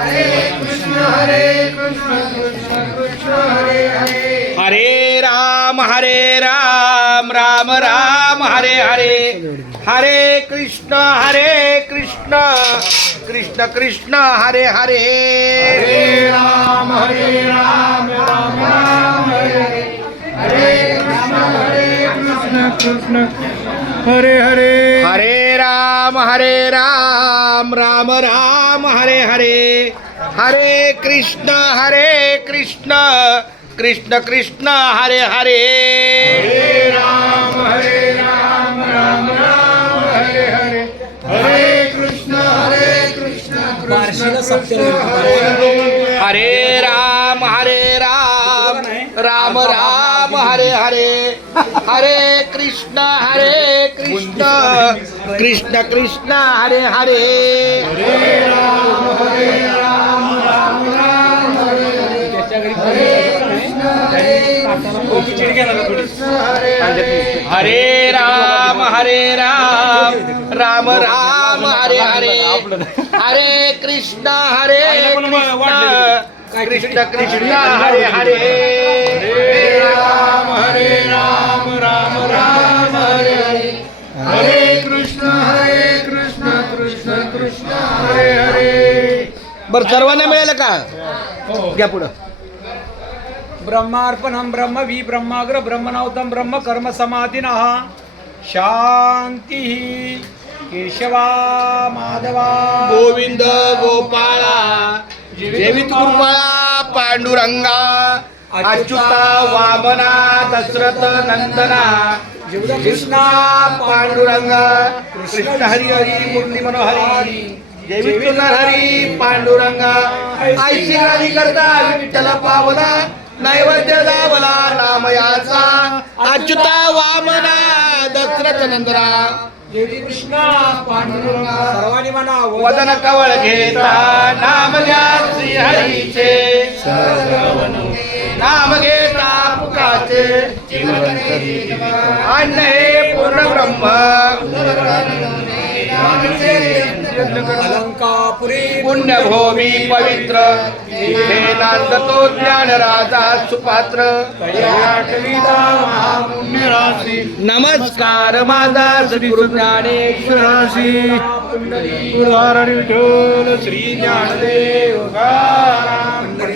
हरे कृष्ण कृष्ण कृष्ण हरे हरे हरे राम राम राम हरे हरे हरे कृष्ण कृष्ण कृष्ण हरे हरे हरे राम राम राम हरे हरे हरे कृष्ण कृष्ण हरे हरे हरे राम राम हरे हरे हरे कृष्ण कृष्ण कृष्ण हरे हरे हरे राम राम राम हरे हरे हरे कृष्ण कृष्ण कृष्ण हरे हरे हरे राम राम हरे हरे हरे कृष्ण कृष्ण कृष्ण हरे हरे हरे राम राम राम हरे हरे हरे कृष्ण कृष्ण हरे हरे हरे राम राम हरे हरे हरे कृष्ण कृष्ण कृष्ण हरे हरे हरे राम राम राम हरे हरे हरे कृष्ण कृष्ण कृष्ण हरे हरे बर सर्वांना मिळेल का घ्या पुढं ब्रह्मार्पणं ब्रह्म वि ब्रह्माग्र ब्रह्मणौतं ब्रह्म कर्म समाधिनः शांती केशवा माधवा गोविंद गोपाळा जेवित कृपाळा पांडुरंगा अच्युता वामना दशरथ नंदना कृष्णा पांडुरंगा कृष्ण हरी हरी मुरली मनोहरी जेवित हरी पांडुरंगा ऐशी गाणी करता विठ्ठल पावला नैवेद्य दावला नाम याचा अच्युता वामना दशरथ नंदना देवी कृष्णा पांडुरंगा सर्वांनी म्हणा वदन कवळ घेता नाम घ्या श्री हरीचे नाम घेता पुकाचे अन्न हे पूर्ण ब्रह्म अलंकापुरी पुण्यभूमी पवित्र हे नांदतो ज्ञान राजा सुपात्र महापुण्य राशी नमस्कार माझा सद्गुरु ज्ञानेश्वराशी विठ्ठल श्री ज्ञानदेव तुकाराम